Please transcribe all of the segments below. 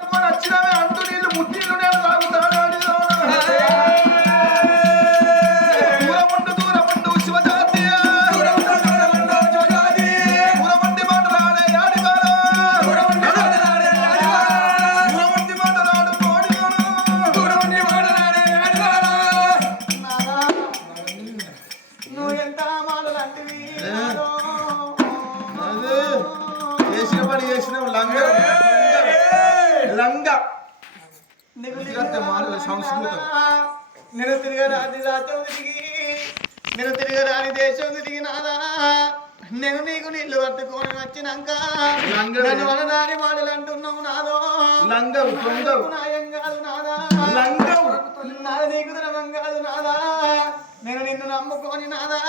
వచ్చినవే అంటూ నీళ్ళు ముట్టిళ్ళు నేను తాగుతాను నేను తిరగరాని రాజ్యం తిరిగి నేను తిరగరాని దేశం తిరిగి నాదా నేను నీకు నీళ్లు పట్టుకొని వచ్చినాక నన్ను వనరాని మాటలు అంటున్నావు నాదో నాయం కాదు నాదా నాది నీకు ధర్మం కాదు నాదా నేను నిన్ను నమ్ముకొని నాదా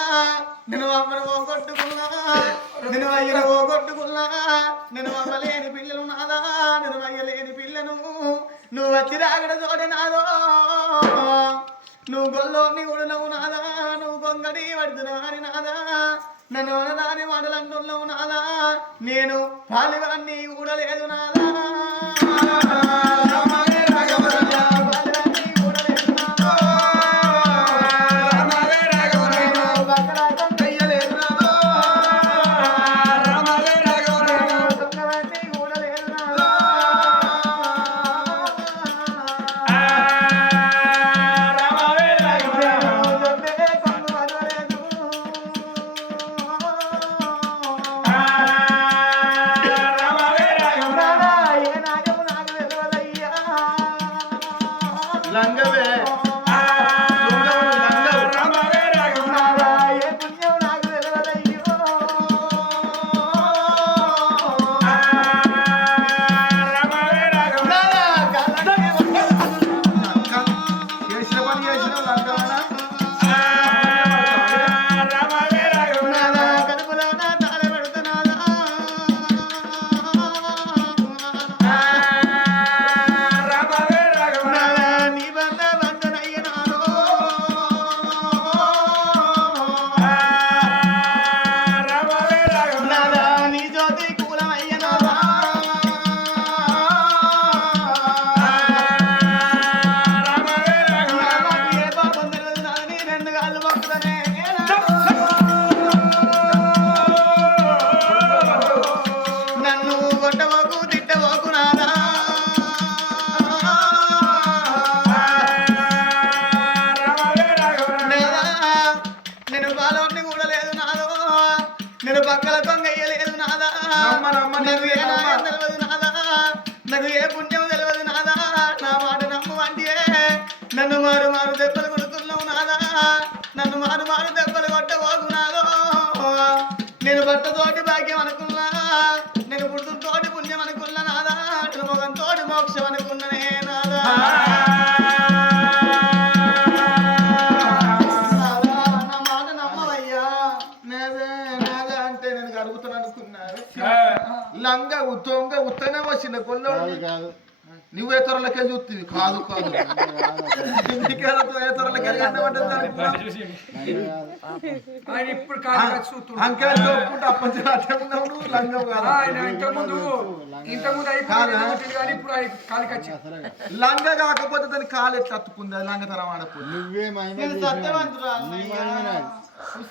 నేను అమ్మను పోగొట్టుకున్నా నేను అయ్యను పోగొట్టుకున్నా నేను అమ్మలేని పిల్లలు నాదా నేను అయ్యలేని పిల్లను నువ్వు వచ్చి రాగడ తోడే నాదో నువ్వు గొల్లోని ఉడనవు నాదా నువ్వు గొంగడి పడుతున్నాని నాదా నన్ను అనదాని మాటలు అంటున్నావు నాదా నేను పాలివన్నీ కూడా లేదు నాదా నేను పక్కల కొంగయ్యలేదు నాదా నాకు ఏ నాయం తెలియదు నాదా నాకు ఏ పుణ్యం తెలియదు నాదా నా మాట నమ్ము అంటే నన్ను మారు మారు దెబ్బలు కొడుతున్నావు నాదా నన్ను మారు మారు దెబ్బలు కొట్టబోకు నాదో నేను భర్తతోటి భాగ్యం అనుకున్నా నేను పుడుతుతోటి పుణ్యం అనుకున్నా నాదా నేను మొగంతోటి మోక్షం అనుకున్ననే నాదా లంగా ఉత్తనే వచ్చిన కొల్లోడు నువ్వు ఏ తొరలకే చూస్తుంది కాదు కాదు లంగా కాకపోతే దాని కాలు ఎట్లా అత్తుకుంది అది లంగ తరం ఆడప్పుడు నువ్వు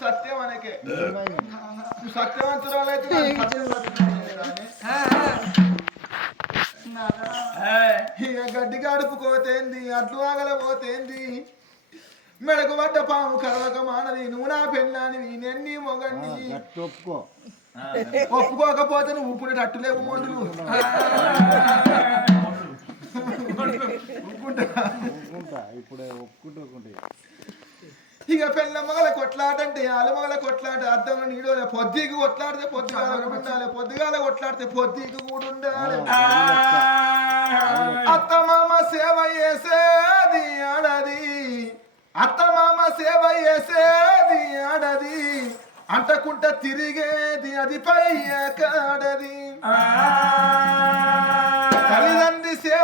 సత్యం అనకే నువ్వు సత్యవంతురాలైతే గడ్డి గడుపుకోతేంది అడ్లు ఆగల పోతేంది మెడకు పడ్డ పాము కరవక మానది నువ్వు నా పెళ్ళానివి నేను నీ మొగండి ఒప్పుకోకపోతే నువ్వు ఊపునే అట్టులేవు మొండు ఇప్పుడే ఒప్పుకుంటే ఇక పెళ్ళ మొగల కొట్లాట అంటే ఆల మొగల కొట్లాట అర్థంలో నీడోలే పొద్దుకు కొట్లాడితే పొద్దుగాల ఉండాలి పొద్దుగాల కొట్లాడితే పొద్దుకు కూడా ఉండాలి అత్తమామ సేవ చేసేది ఆడది అత్తమామ సేవ చేసేది ఆడది అంటకుంట తిరిగేది అది పై కాడది తల్లిదండ్రి సేవ